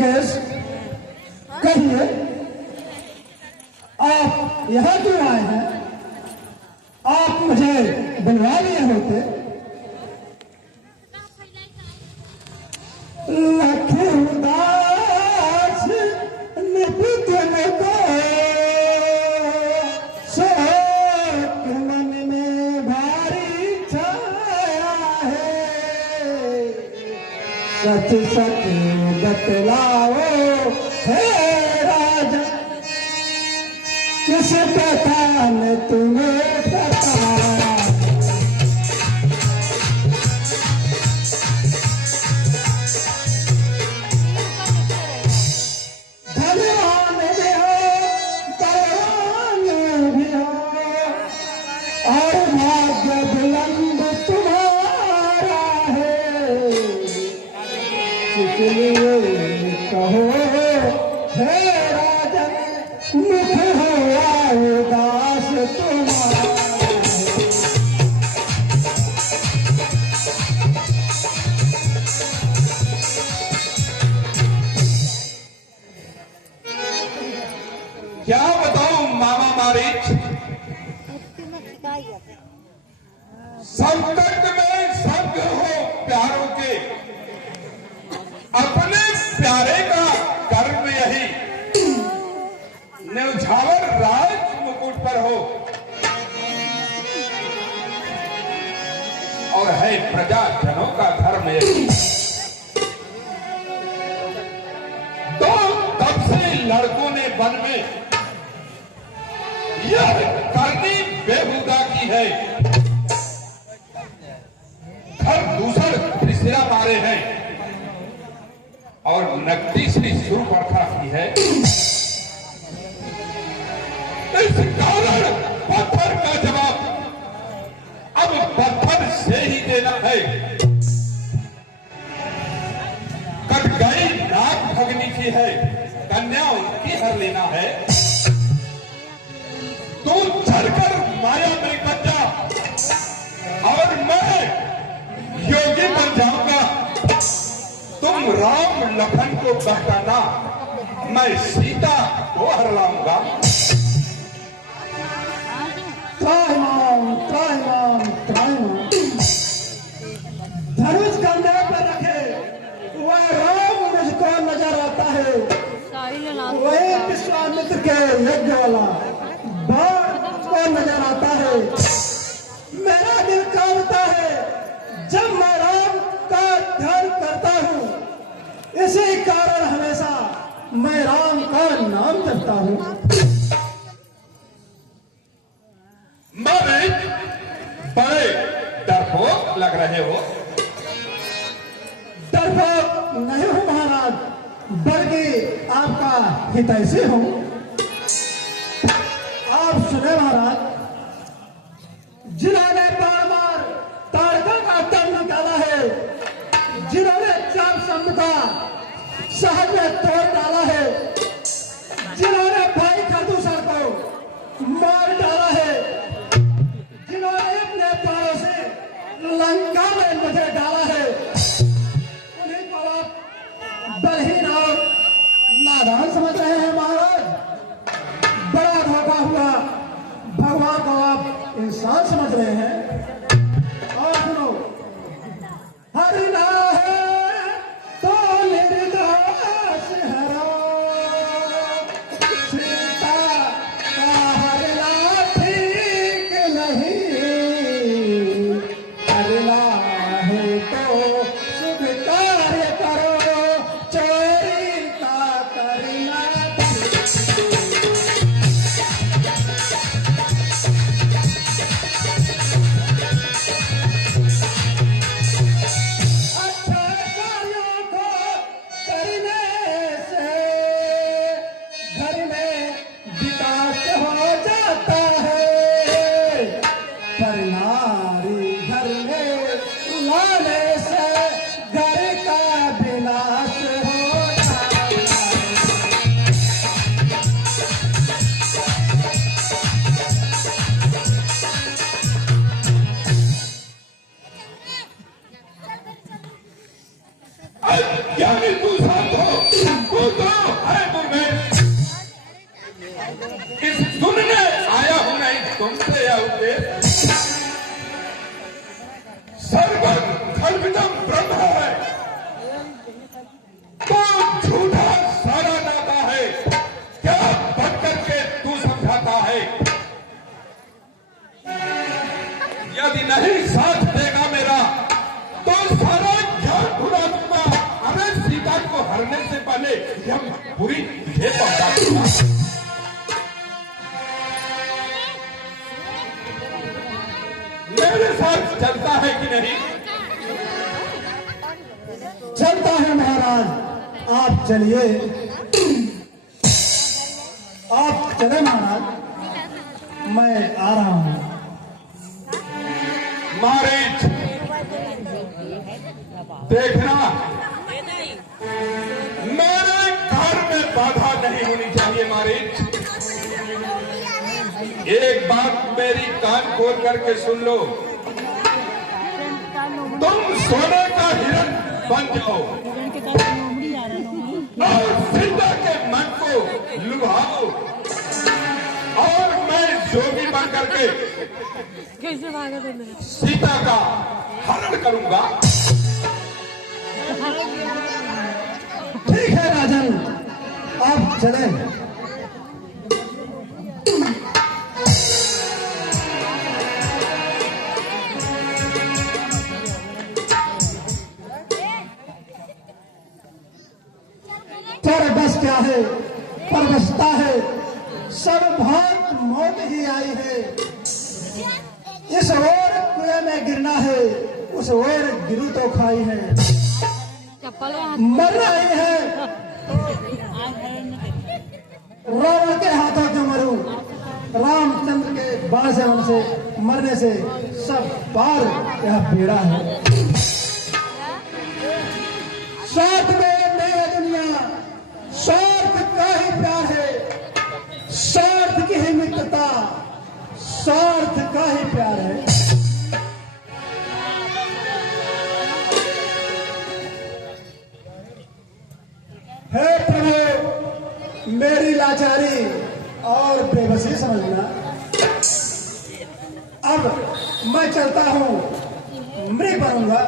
लंकेश, कहिए आप यहाँ क्यों आए हैं? आप मुझे बुलवा लिए होते। लखुदास निपुण को शोक मन में भारी छाया है। सच सच बतलाओ हे राजा, किस कथा ने तुम्हें बताया? धनवान भी हो, बलवान भी हो, और भाग्य बुलंद तुम्हारा है। इसलिए कहो हे राजन, मुख हुआ उदास तुम्हारा। क्या बताऊं मामा मारीच, संकट में संग हो प्यारों के, अपने प्यारे का कर्म यही, न्यौछावर राज मुकुट पर हो, और है प्रजाजनों का धर्म यही। तो तब से लड़कों ने वन में यह करनी बेहुदा की है, घर दूसर त्रिशिरा मारे हैं, और नकटीसरी सुरपरखा की है। इस कारण पत्थर का जवाब अब पत्थर से ही देना है। कट गई नाक भगनी की है, कन्या उनकी हर लेना है। तू चढ़कर माया में कट जा, और मैं योगी बन जाऊंगा। तुम राम लखन को बहकाना, मैं सीता को हर लाऊंगा। त्राहिमाम त्राहिमाम त्राहिमाम। धनुष कंधे पर रखे वह राम मुझको नजर आता है। वही विश्वामित्र के यज्ञ वाला बाण को नजर आता है। मेरा दिल कांपता है जब मैं राम का ध्यान करता हूँ। इसी कारण हमेशा मैं राम का नाम जपता हूँ। मारे बड़े डरपोक लग रहे हो। डरपोक नहीं हूँ महाराज, बल्कि आपका हितैषी हूँ। आप सुने महाराज, जिन्होंने बार बार ताड़का का दम निकाला है, जिन्होंने चार सम का शहर में तोड़ डाला है, जिन्होंने भाई खरदूसर को मार डाला है, जिन्होंने अपने प्राणों से लंका में मुझे डाला है, उन्हीं को आप बलहीन और नादान समझ रहे हैं महाराज। बड़ा धोखा हुआ, भगवान को आप इंसान समझ रहे हैं। और सुनो, हरिना है तो निर्दोष हरा, सीता का हरना ठीक नहीं। हरना है तो शुभ कार्य करो, चोरी का करना। क्या मैं तू तू तो है मुंगेश। इस सुनने आया हूं नहीं तुमसे यह उद्देश्य। सर्वं खल्विदं ब्रह्म है तो झूठा सारा नाता है, क्या बढ़ करके तू समझाता है। यदि नहीं साथ देगा मेरा तो सारा ज्ञान भुला दूंगा। अरे सीता को हरने से पहले यह पूरी तुझे पहुंचा दूंगा। मेरे साथ चलता है कि नहीं? चलता है महाराज, आप चलिए। आप चले महाराज, मैं आ रहा हूं। मारीच, देखना मेरे घर में बाधा नहीं होनी चाहिए। मारीच, एक बात मेरी कान खोल करके सुन लो। तुम सोने का हिरण बन जाओ और सीता के मन को लुभाओ और मैं जोगी बन करके सीता का हरण करूंगा। ठीक है राजन, आप चले। पर बस क्या है, परवशता है, सब भाग मौत ही आई है। इस ओर कुएं में गिरना है, उस ओर गिरू तो खाई है। मरना ही है, रावण के हाथों क्यों मरूं? रामचंद्र के बाण से हमसे मरने से सब पार यह बेड़ा है। साथ में मेरा दुनिया स्वार्थ का ही प्यार है, स्वार्थ की ही मित्रता, स्वार्थ का ही प्यार है। हे प्रभु, मेरी लाचारी और बेबसी समझना। अब मैं चलता हूं, मृग बनूंगा।